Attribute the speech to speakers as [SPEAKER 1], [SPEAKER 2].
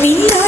[SPEAKER 1] mi